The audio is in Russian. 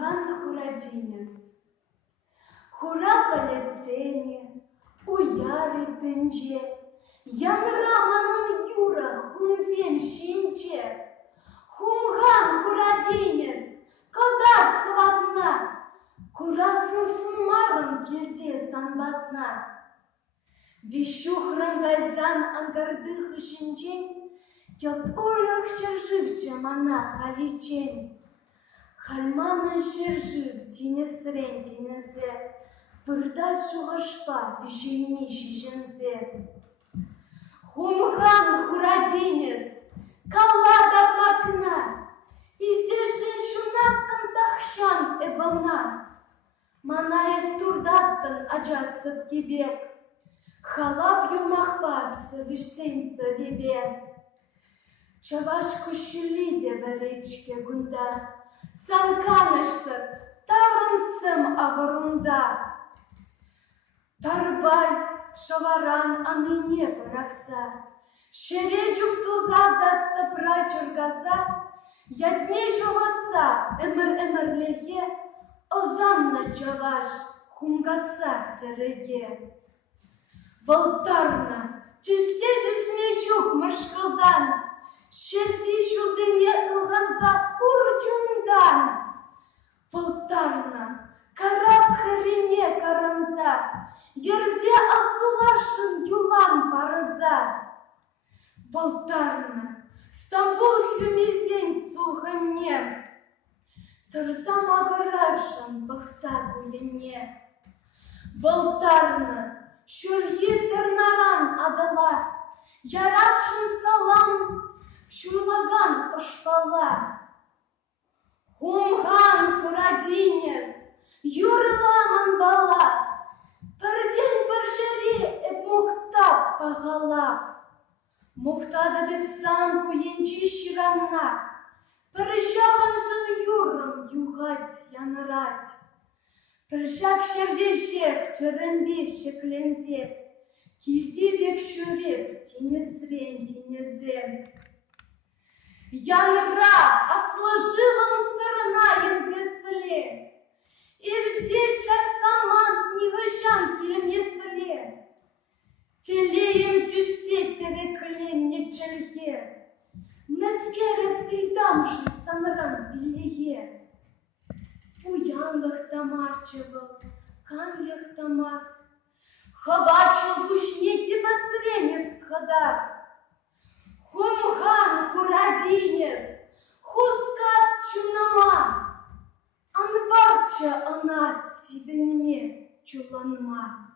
Хумган хурадинес. Хура полецене, уяри тынже, янра манын юра хунзен шинче. Хумган хурадинес, кадарт хватна, курасын суммарын келсе санбатна. Вещухрын газан ангардых ишинчен, тет урах шерживче мана халичен. Хальманын шержив тинесрен тинезе, пырдат шуғашпа пешенме шижензе. Хумхан хурадинес, каллада макна, илтешін шунаттын тахшан эбална. Манаес турдаттын ажасып кебек, халап юмахпасы вишсенса вебе. Чаваш кущулиде варечке гунда, санканыштыр тарынсым авырунда. Тарбай шаваран аныне пыраса, шередюк тузадатты прачыргаза, ятне жоғатса әмір-әмірлеге, озанна чаваш хумгаса тереге. Волтарна, түссе-түсме жүк мышқылдан, шерти жүдіне ылғанса урчундан. Волтарна, карап хірене каранза, ерзе асулашын юлан парыза. Волтарна, Стамбул хүмезен сулхымне, тұрзам ағырашын бұқса көлене. Волтарна, шөлге пернаран адала, ярашын салам, шурлаган ұшпала. Хумган хурадинес, юрламан бала, пірден бір жере мұқтап бағалап. Мұқтады деп сан көйенче ширанна, піржағынсын юрым юғат янырат. Піржак шердешек чырынбе шеклензе, килте бек шөреп тенесрен тенезем. Янра аслы жылын сырына енгесіле, ирде чаксаман нивышан келмесіле. Телейім түссе тереклен нечелге, мәскеріп идамшын саныран білеге. Уянлық тамар чебыл, канлық тамар, хавачыл гушне тибасренес хадар. Хумган хурадинес, хускат чунама, анбарча ана сиденме чуланма.